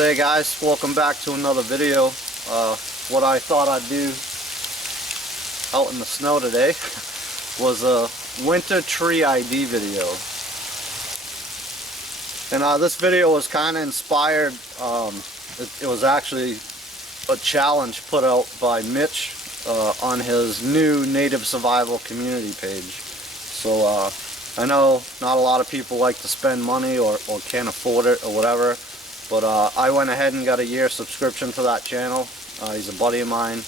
So hey guys, welcome back to another video. What I thought I'd do out in the snow today was a winter tree ID video. And this video was kind of inspired, it was actually a challenge put out by Mitch on his new Native Survival community page. So I know not a lot of people like to spend money or can't afford it or whatever, but I went ahead and got a year subscription to that channel. He's a buddy of mine,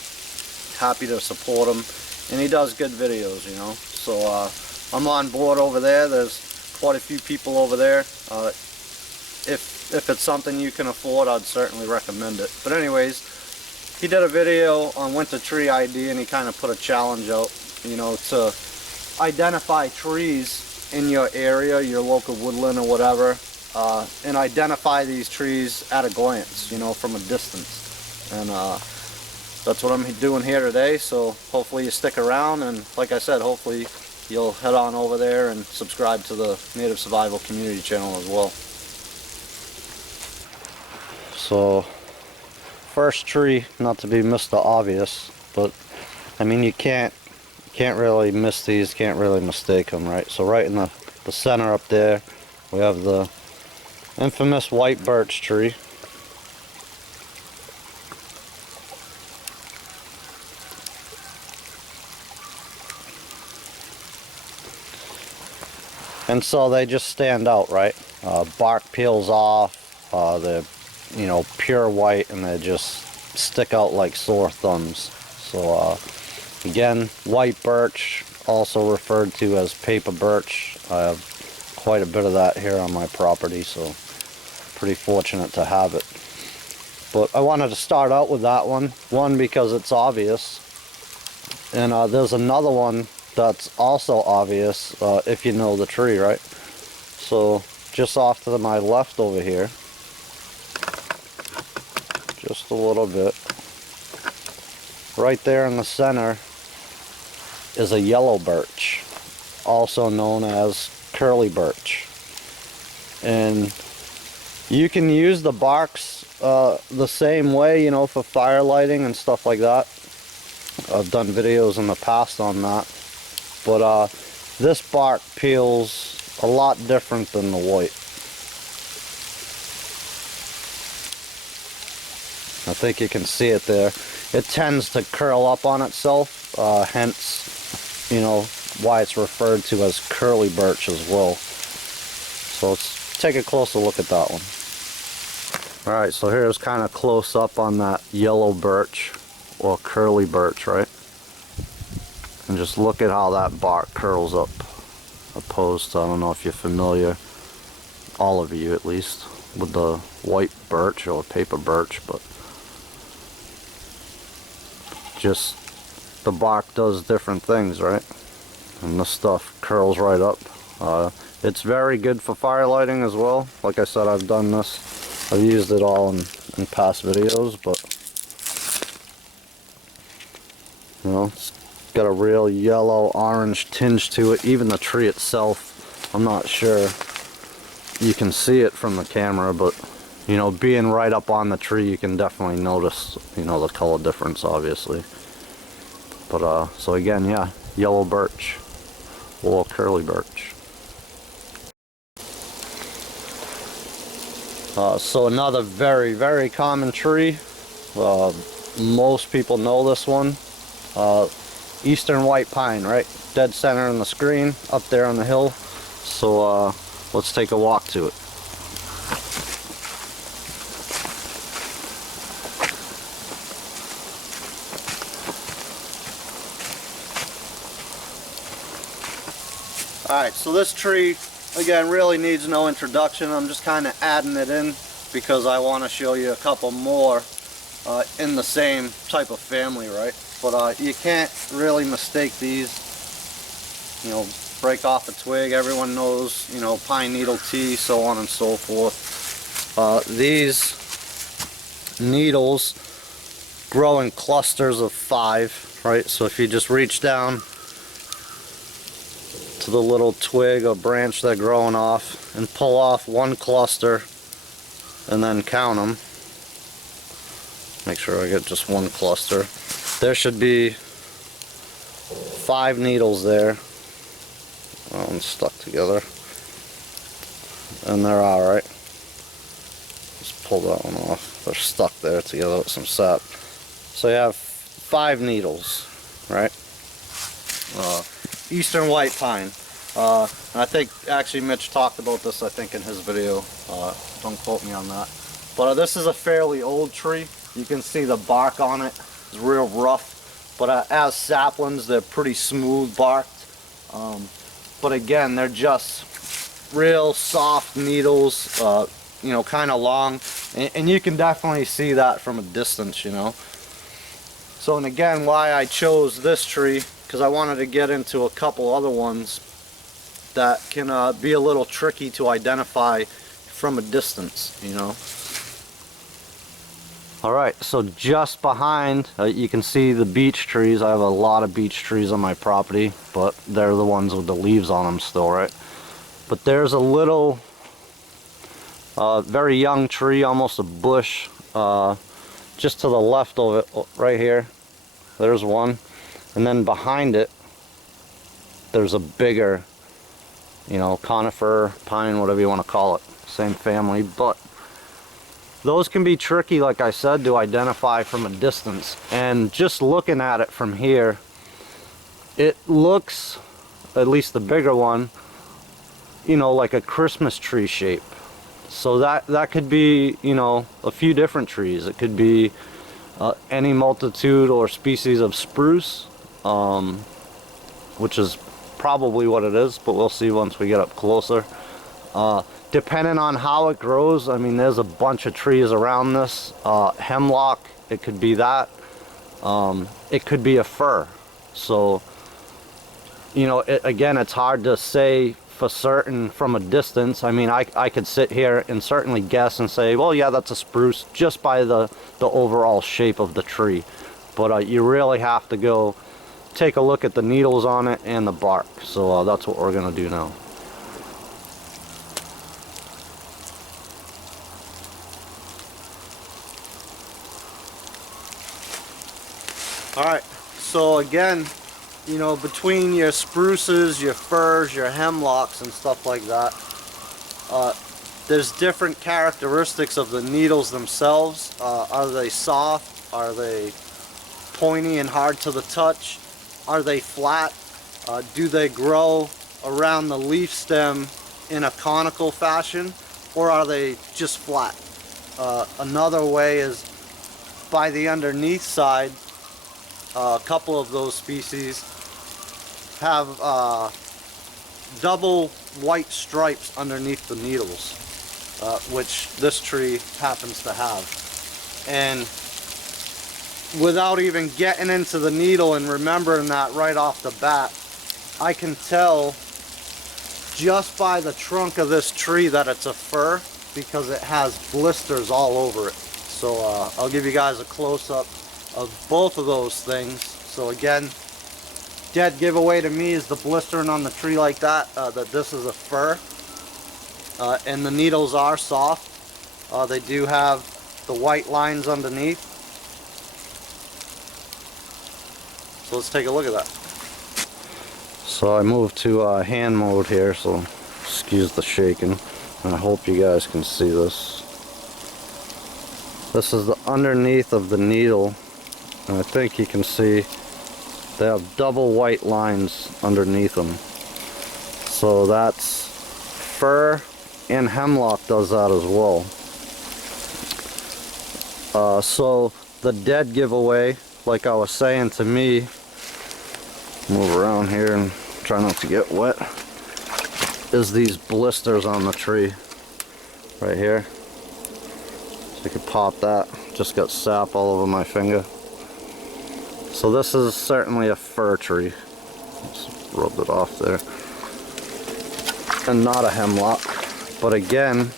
happy to support him, and he does good videos, you know. So I'm on board over there. There's quite a few people over there. If it's something you can afford, I'd certainly recommend it. But anyways, he did a video on winter tree ID, and he kind of put a challenge out, you know, to identify trees in your area, your local woodland or whatever, and identify these trees at a glance, you know, from a distance. And that's what I'm doing here today, so hopefully you stick around, and like I said, hopefully you'll head on over there and subscribe to the Native Survival community channel as well. So first tree, not to be Mr. Obvious, but I mean you can't really miss these, can't really mistake them, right? So right in the center up there we have the infamous white birch tree. And so they just stand out, right? Bark peels off, they're, you know, pure white, and they just stick out like sore thumbs. So again, white birch, also referred to as paper birch. I have quite a bit of that here on my property, so pretty fortunate to have it. But I wanted to start out with that one because it's obvious, and there's another one that's also obvious if you know the tree, right? So just off to my left over here, just a little bit, right there in the center is a yellow birch, also known as curly birch. And you can use the barks the same way, you know, for fire lighting and stuff like that. I've done videos in the past on that. But this bark peels a lot different than the white. I think you can see it there. It tends to curl up on itself, hence, you know, why it's referred to as curly birch as well. So let's take a closer look at that one. Alright, so here's kind of close up on that yellow birch, or curly birch, right? And just look at how that bark curls up, opposed to, I don't know if you're familiar, all of you at least, with the white birch or paper birch, but just the bark does different things, right? And this stuff curls right up. It's very good for fire lighting as well. Like I said, I've done this. I've used it all in past videos, but you know, it's got a real yellow orange tinge to it. Even the tree itself, I'm not sure you can see it from the camera, but you know, being right up on the tree, you can definitely notice, you know, the color difference, obviously. But so again, yeah, yellow birch or curly birch. So another very, very common tree, most people know this one, eastern white pine, right? Dead center in the screen, up there on the hill. So let's take a walk to it. Alright, so this tree, again, really needs no introduction. I'm just kind of adding it in because I want to show you a couple more in the same type of family, right? But you can't really mistake these. You know, break off a twig, everyone knows, you know, pine needle tea, so on and so forth. These needles grow in clusters of 5, right? So if you just reach down to the little twig or branch they're growing off and pull off one cluster and then count them, Make sure I get just one cluster. There should be 5 needles there. That one's stuck together. And they're alright. Just pull that one off. They're stuck there together with some sap. So you have 5 needles, right? Eastern white pine. I think actually Mitch talked about this, I think, in his video. Don't quote me on that. But this is a fairly old tree. You can see the bark on it is real rough. But as saplings, they're pretty smooth barked. But again, they're just real soft needles, you know, kind of long. And you can definitely see that from a distance, you know. So, and again, why I chose this tree, because I wanted to get into a couple other ones that can be a little tricky to identify from a distance, you know. Alright, so just behind, you can see the beech trees. I have a lot of beech trees on my property, but they're the ones with the leaves on them still, right? But there's a little, very young tree, almost a bush, just to the left of it, right here. There's one. And then behind it, there's a bigger, you know, conifer, pine, whatever you want to call it. Same family, but those can be tricky, like I said, to identify from a distance. And just looking at it from here, it looks, at least the bigger one, you know, like a Christmas tree shape. So that could be, you know, a few different trees. It could be any multitude or species of spruce, which is probably what it is, but we'll see once we get up closer. Depending on how it grows, I mean, there's a bunch of trees around this. Hemlock, it could be that. It could be a fir. So, you know, again, it's hard to say for certain from a distance. I mean, I could sit here and certainly guess and say, well, yeah, that's a spruce, just by the overall shape of the tree. But you really have to go take a look at the needles on it and the bark. So that's what we're going to do now. Alright, so again, you know, between your spruces, your firs, your hemlocks and stuff like that, there's different characteristics of the needles themselves. Are they soft? Are they pointy and hard to the touch? Are they flat? Do they grow around the leaf stem in a conical fashion, or are they just flat? Another way is by the underneath side. A couple of those species have double white stripes underneath the needles, which this tree happens to have. And without even getting into the needle and remembering that right off the bat, I can tell just by the trunk of this tree that it's a fir, because it has blisters all over it. So I'll give you guys a close-up of both of those things. So again, dead giveaway to me is the blistering on the tree like that, that this is a fir. And the needles are soft. They do have the white lines underneath. So let's take a look at that. So I moved to hand mode here, so excuse the shaking. And I hope you guys can see this. This is the underneath of the needle. And I think you can see they have double white lines underneath them. So that's fir, and hemlock does that as well. So the dead giveaway, like I was saying, to me, move around here and try not to get wet, is these blisters on the tree right here. So you can pop that. Just got sap all over my finger. So this is certainly a fir tree. Just rubbed it off there. And not a hemlock. But again,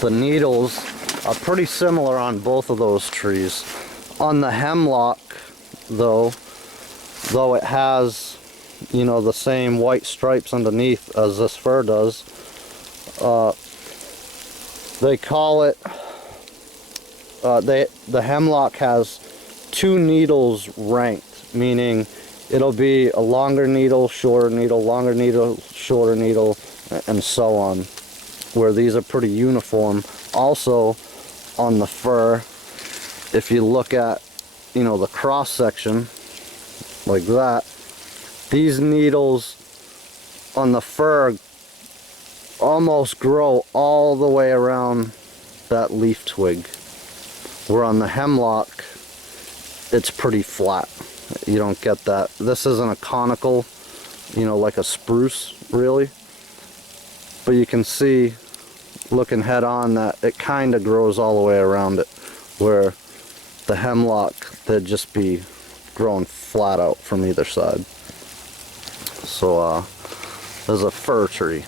the needles are pretty similar on both of those trees. On the hemlock, though it has, you know, the same white stripes underneath as this fir does, they call it the hemlock has 2 needles ranked, meaning it'll be a longer needle, shorter needle, longer needle, shorter needle, and so on, where these are pretty uniform. Also on the fir, if you look at, you know, the cross section like that, these needles on the fir almost grow all the way around that leaf twig, where on the hemlock it's pretty flat. You don't get that. This isn't a conical, you know, like a spruce really, but you can see looking head on that it kind of grows all the way around it, where the hemlock, they'd just be growing flat out from either side. So there's a fir tree.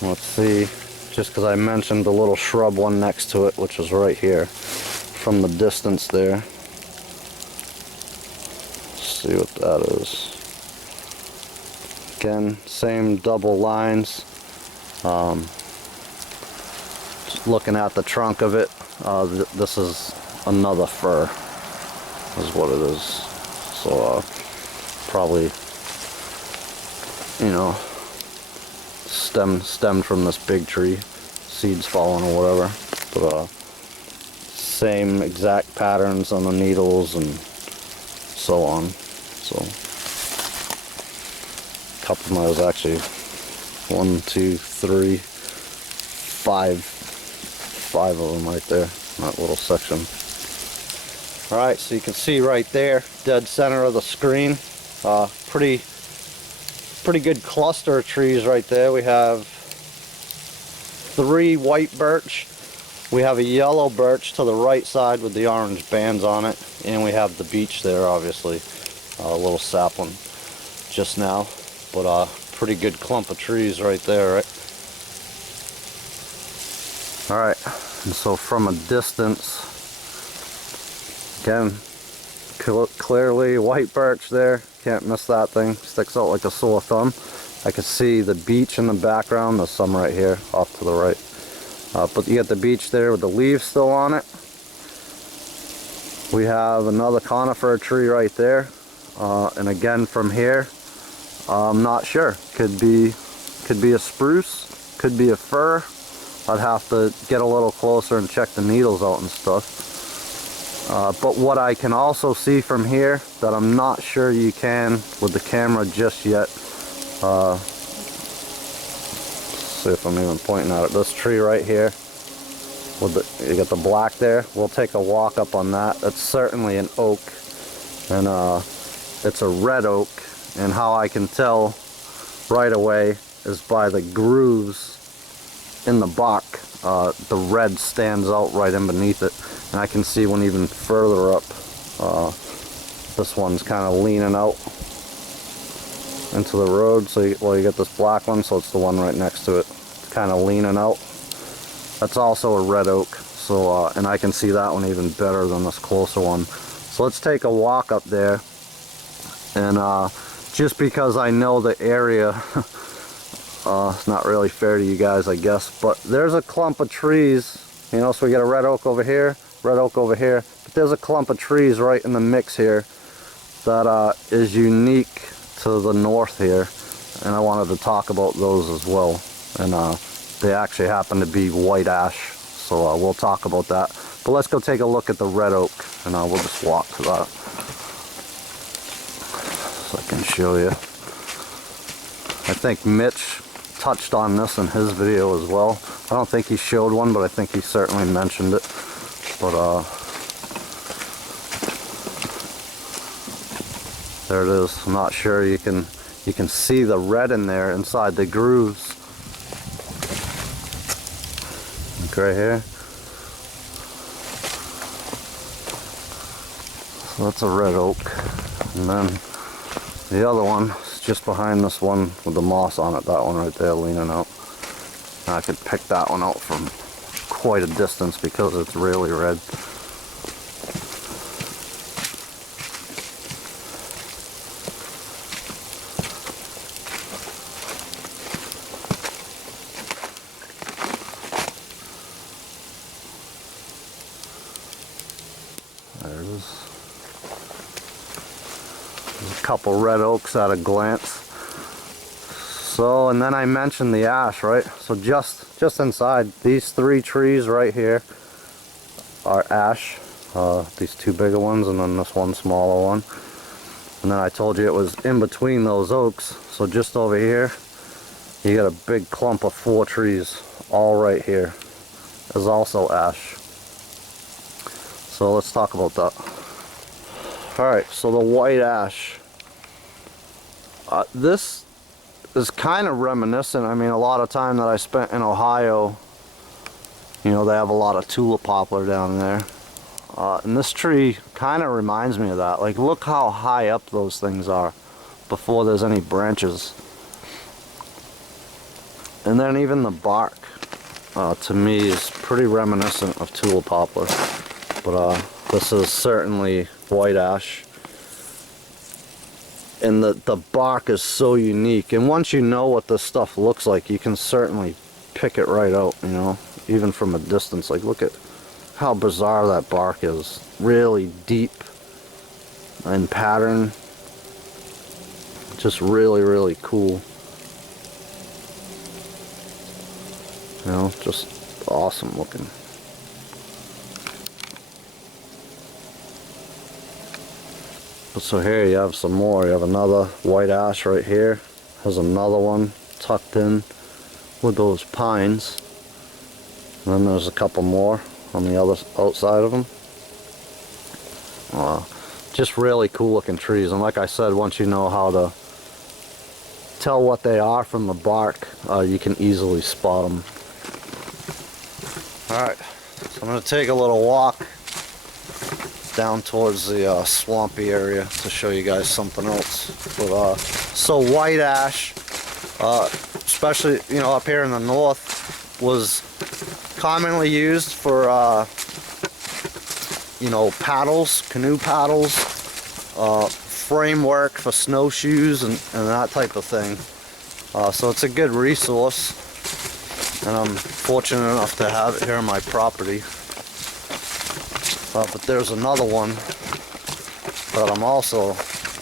Let's see, just because I mentioned the little shrub one next to it, which is right here from the distance there. Let's see what that is. Again, same double lines. Just looking at the trunk of it, this is another fir, is what it is. So probably, you know, stemmed from this big tree, seeds falling or whatever. But same exact patterns on the needles and so on. So a couple of those, actually 1, 2, 3, 5 of them right there in that little section. Alright, so you can see right there, dead center of the screen, pretty good cluster of trees right there. We have 3 white birch, we have a yellow birch to the right side with the orange bands on it, and we have the beech there, obviously, a little sapling just now, but pretty good clump of trees right there, right? Alright, and so from a distance, again, clearly white birch there, can't miss that thing, sticks out like a sore thumb. I can see the beech in the background, there's some right here off to the right. But you get the beech there with the leaves still on it. We have another conifer tree right there, and again from here, I'm not sure. Could be a spruce, could be a fir. I'd have to get a little closer and check the needles out and stuff. But what I can also see from here that I'm not sure you can with the camera just yet. See if I'm even pointing at it. This tree right here, with you got the black there. We'll take a walk up on that. That's certainly an oak, and it's a red oak. And how I can tell right away is by the grooves in the bark. The red stands out right in beneath it, and I can see one even further up. This one's kind of leaning out into the road, so you get this black one, so it's the one right next to it. It's kind of leaning out. That's also a red oak, so and I can see that one even better than this closer one. So let's take a walk up there, and just because I know the area, it's not really fair to you guys, I guess, but there's a clump of trees, you know, so we got a red oak over here, but there's a clump of trees right in the mix here that is unique to the north here, and I wanted to talk about those as well. And they actually happen to be white ash, so we'll talk about that. But let's go take a look at the red oak, and we'll just walk to that so I can show you. I think Mitch touched on this in his video as well. I don't think he showed one, but I think he certainly mentioned it. But there it is. I'm not sure you can see the red in there inside the grooves. Look right here. So that's a red oak, and then the other one is just behind this one with the moss on it. That one right there leaning out. And I could pick that one out from quite a distance because it's really red. couple red oaks at a glance. So, and then I mentioned the ash, right? So just inside these 3 trees right here are ash. These 2 bigger ones and then this one smaller one. And then I told you it was in between those oaks. So just over here, you got a big clump of 4 trees all right here. There's also ash. So let's talk about that. Alright, so the white ash. This is kind of reminiscent. I mean, a lot of time that I spent in Ohio, you know, they have a lot of tulip poplar down there. And this tree kind of reminds me of that. Like, look how high up those things are before there's any branches. And then even the bark, to me, is pretty reminiscent of tulip poplar. But this is certainly white ash. And the bark is so unique. And once you know what this stuff looks like, you can certainly pick it right out, you know, even from a distance. Like, look at how bizarre that bark is. Really deep in pattern. Just really, really cool. You know, just awesome looking. So here you have some more. You have another white ash right here. There's another one tucked in with those pines. And then there's a couple more on the other outside of them. Just really cool looking trees. And like I said, once you know how to tell what they are from the bark, you can easily spot them. Alright, so I'm going to take a little walk down towards the swampy area to show you guys something else. But so white ash, especially, you know, up here in the north, was commonly used for you know, paddles, canoe paddles, framework for snowshoes and that type of thing. So it's a good resource, and I'm fortunate enough to have it here on my property. But there's another one that I'm also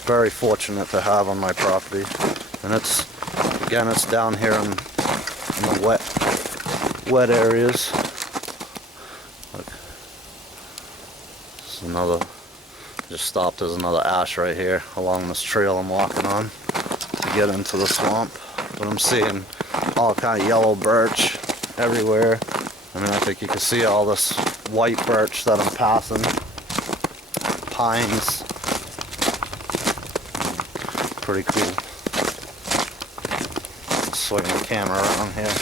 very fortunate to have on my property, and it's, again, it's down here in the wet areas. Look, this is another, just stopped, there's another ash right here along this trail I'm walking on to get into the swamp. But I'm seeing all kind of yellow birch everywhere. I mean, I think you can see all this white birch that I'm passing. Pines. Pretty cool. Swing the camera around here.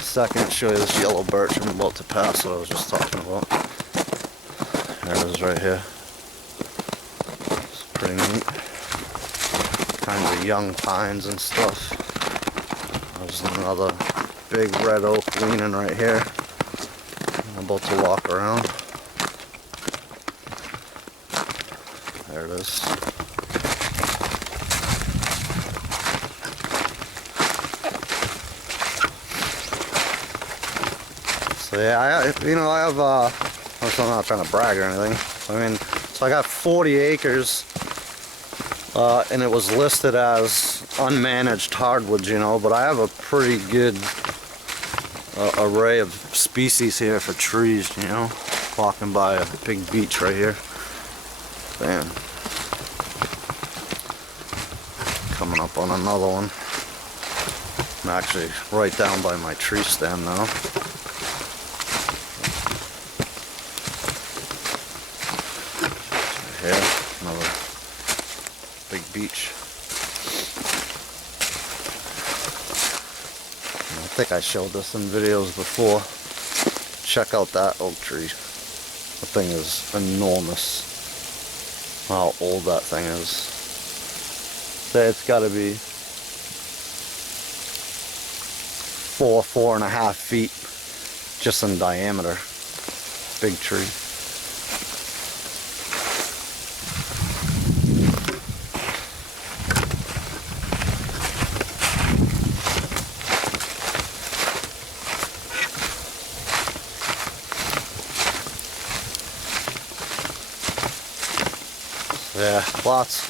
Second, show you this yellow birch I'm about to pass that I was just talking about. There it is right here. It's pretty neat. Kinds of young pines and stuff. There's another big red oak leaning right here. I'm about to walk around. There it is. So yeah, I have, I'm not trying to brag or anything. I mean, so I got 40 acres, and it was listed as unmanaged hardwoods, you know, but I have a pretty good array of species here for trees, you know. Walking by a big beech right here. Bam. Coming up on another one. I'm actually right down by my tree stand now. Right here, another big beech. I think I showed this in videos before. Check out that oak tree. The thing is enormous. How old that thing is. Say it's got to be 4.5 feet just in diameter. Big tree. Yeah, lots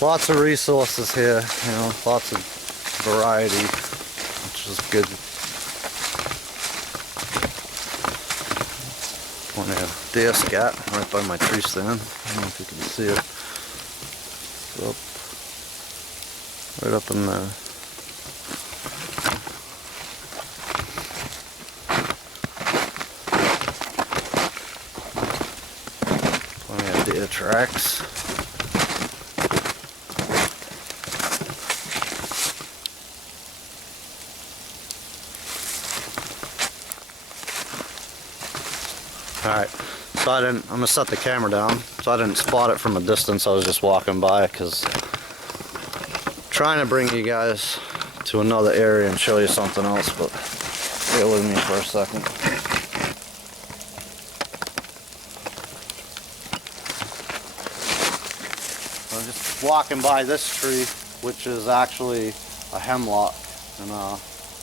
lots of resources here, you know, lots of variety, which is good. Plenty of deer scat right by my tree stand. I don't know if you can see it. It's right up in there. Plenty of deer tracks. Alright, so I'm going to set the camera down, so I didn't spot it from a distance. I was just walking by because trying to bring you guys to another area and show you something else, but bear with me for a second. I'm just walking by this tree, which is actually a hemlock, and I'll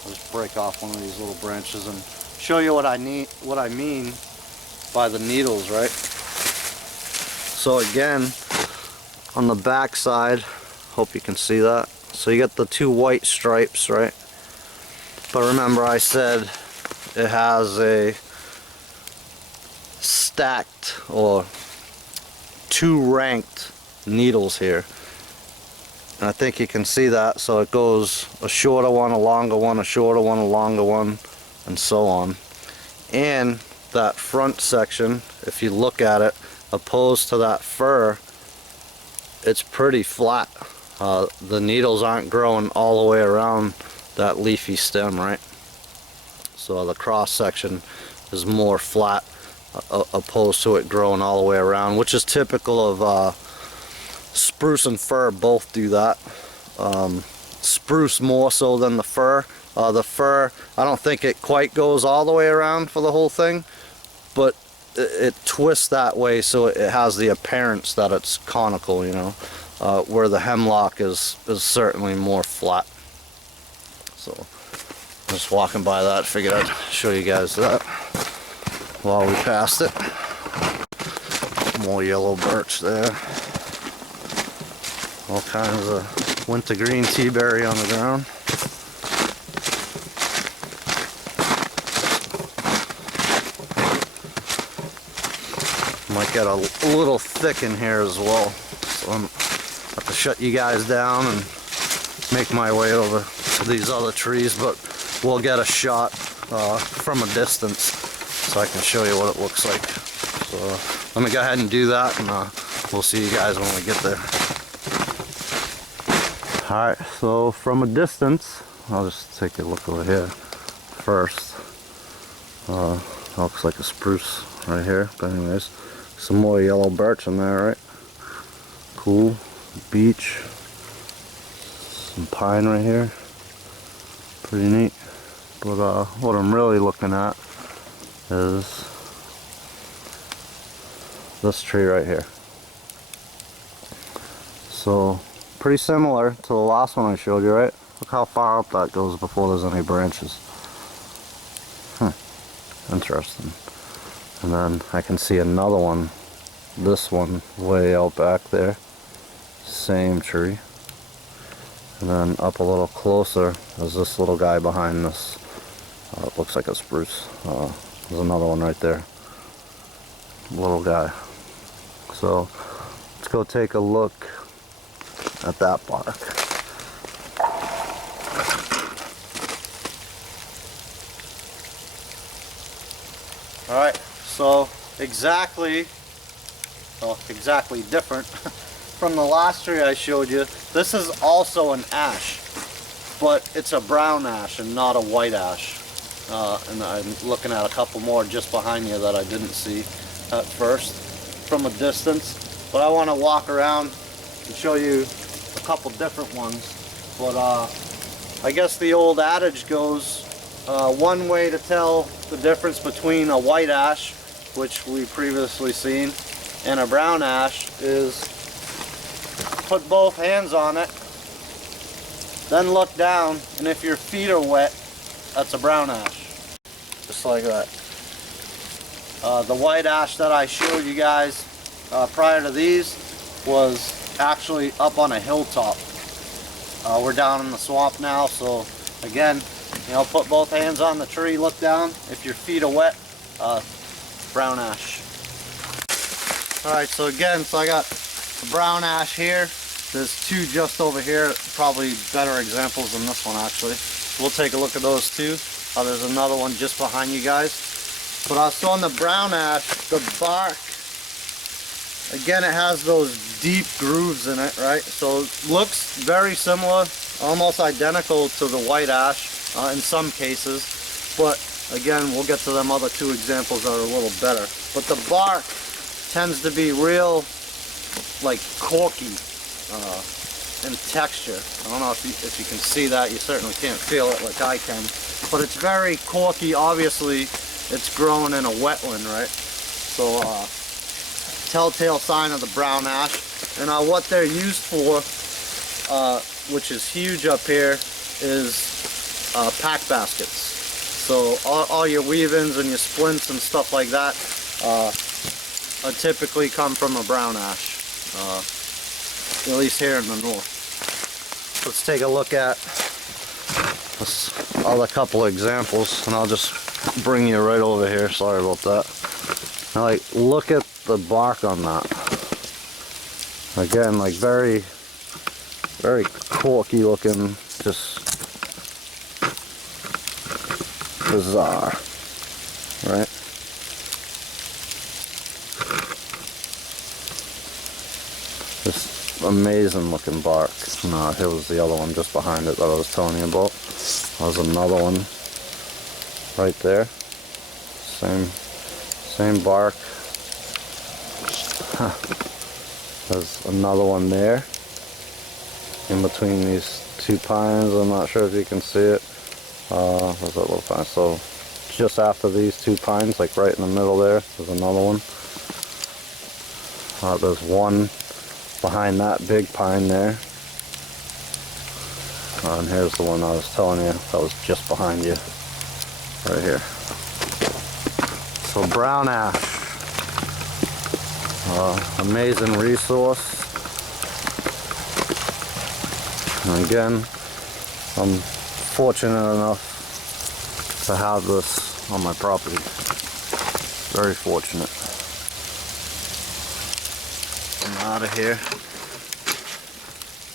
just break off one of these little branches and show you what I mean by the needles, right? So again, on the back side, hope you can see that. So you get the two white stripes, right? But remember I said it has a stacked or two ranked needles here. And I think you can see that. So it goes a shorter one, a longer one, a shorter one, a longer one, and so on. And that front section, if you look at it, opposed to that fur, it's pretty flat. The needles aren't growing all the way around that leafy stem, right? So the cross section is more flat opposed to it growing all the way around, which is typical of spruce and fir. Both do that. Spruce more so than the fir. The fir, I don't think it quite goes all the way around for the whole thing, but it twists that way so it has the appearance that it's conical, you know, where the hemlock is certainly more flat. So just walking by that, figured I'd show you guys that while we passed it. More yellow birch there. All kinds of wintergreen tea berry on the ground. Might get a little thick in here as well, so I'm have to shut you guys down and make my way over to these other trees, but we'll get a shot from a distance so I can show you what it looks like. So let me go ahead and do that, and we'll see you guys when we get there. Alright, so from a distance, I'll just take a look over here first. Looks like a spruce right here, but anyways, some more yellow birch in there, right? Cool. Beech. Some pine right here. Pretty neat. But what I'm really looking at is this tree right here. So pretty similar to the last one I showed you, right? Look how far up that goes before there's any branches. Interesting. And then I can see another one, this one way out back there, same tree. And then up a little closer is this little guy behind this. It looks like a spruce. There's another one right there, little guy. So let's go take a look at that bark. Alright, so exactly different from the last tree I showed you. This is also an ash, but it's a brown ash and not a white ash. And I'm looking at a couple more just behind you that I didn't see at first from a distance. But I want to walk around and show you a couple different ones. But I guess the old adage goes, one way to tell the difference between a white ash, which we've previously seen, and a brown ash is put both hands on it, then look down, and if your feet are wet, that's a brown ash. Just like that. The white ash that I showed you guys prior to these was actually up on a hilltop. We're down in the swamp now, so again, you know, put both hands on the tree, look down. If your feet are wet, brown ash. Alright, so again, I got the brown ash here. There's two just over here, probably better examples than this one actually. We'll take a look at those two. There's another one just behind you guys. But I saw on the brown ash, the bark, again, it has those deep grooves in it, right? So it looks very similar, almost identical to the white ash in some cases. But again, we'll get to them other two examples that are a little better. But the bark tends to be real, like, corky in texture. I don't know if you can see that. You certainly can't feel it like I can. But it's very corky. Obviously, it's growing in a wetland, right? So, telltale sign of the brown ash. And what they're used for, which is huge up here, is pack baskets. So all your weave-ins and your splints and stuff like that typically come from a brown ash, at least here in the north. Let's take a look at this other couple of examples, and I'll just bring you right over here. Sorry about that. Now, like, look at the bark on that. Again, like, very, very corky looking, just bizarre, right? Just amazing looking bark. No, here was the other one just behind it that I was telling you about. There's another one right there. Same bark. Huh. There's another one there in between these two pines. I'm not sure if you can see it. Where's that little pine? So just after these two pines, like right in the middle there, there's another one. There's one behind that big pine there. And here's the one I was telling you that was just behind you, right here. So brown ash, amazing resource. And again, I'm fortunate enough to have this on my property. Very fortunate. I'm out of here.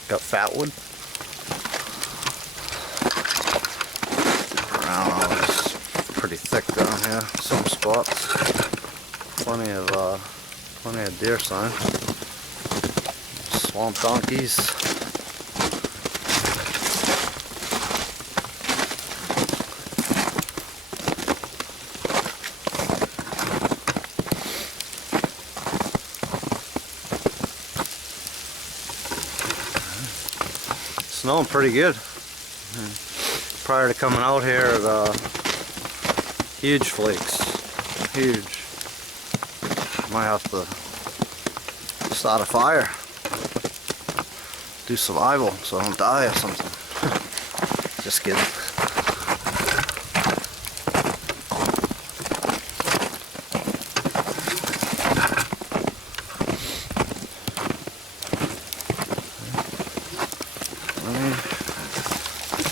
Got fatwood. It's pretty thick down here. Some spots. Plenty of deer sign. Swamp donkeys. Snowing pretty good. Prior to coming out here, huge flakes. Huge. Might have to start a fire. Do survival so I don't die or something. Just kidding.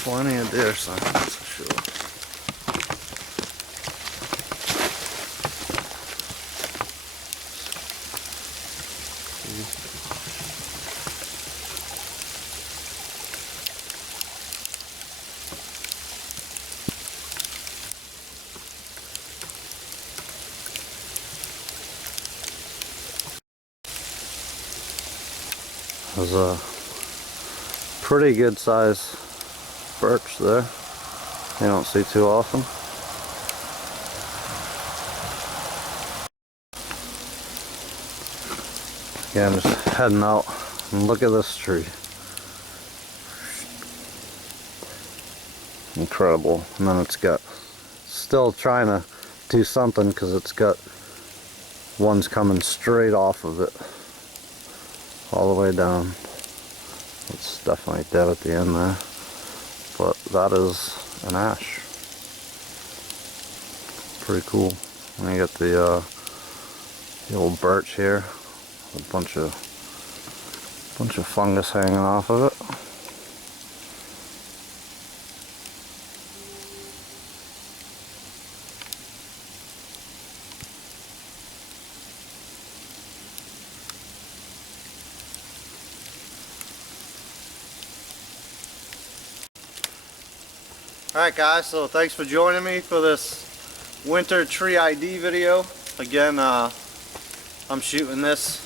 Plenty of deer sign, that's for sure. There's a pretty good size birch there. You don't see too often. Again, I'm just heading out and look at this tree. Incredible. And then it's got, still trying to do something because it's got ones coming straight off of it all the way down. It's definitely dead at the end there. But that is an ash. Pretty cool. And you got the old birch here, a bunch of Bunch of fungus hanging off of it. Alright guys, so thanks for joining me for this winter tree ID video. Again, I'm shooting this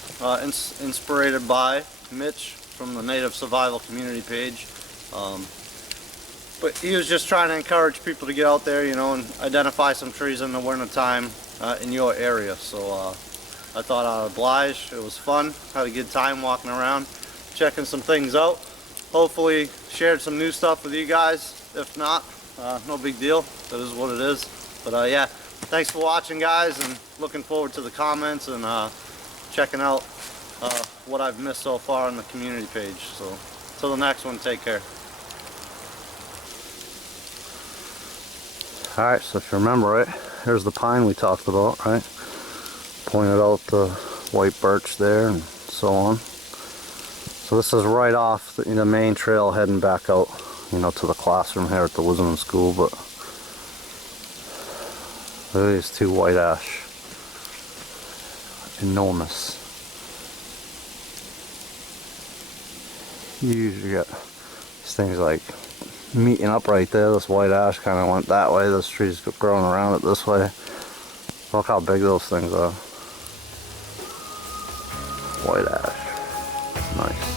inspired by Mitch from the Native Survival Community page. But he was just trying to encourage people to get out there, you know, and identify some trees in the winter time in your area. So I thought I'd oblige. It was fun. Had a good time walking around, checking some things out. Hopefully shared some new stuff with you guys. If not, no big deal. That is what it is. But yeah, thanks for watching guys, and looking forward to the comments and checking out what I've missed so far on the community page. So till the next one, take care. Alright, so if you remember, right, here's the pine we talked about, right? Pointed out the white birch there and so on. So this is right off the main trail heading back out, you know, to the classroom here at the Woodsman school. But look at these two white ash. Enormous. You usually get these things like meeting up right there. This white ash kind of went that way. This tree's growing around it this way. Look how big those things are. White ash. Nice.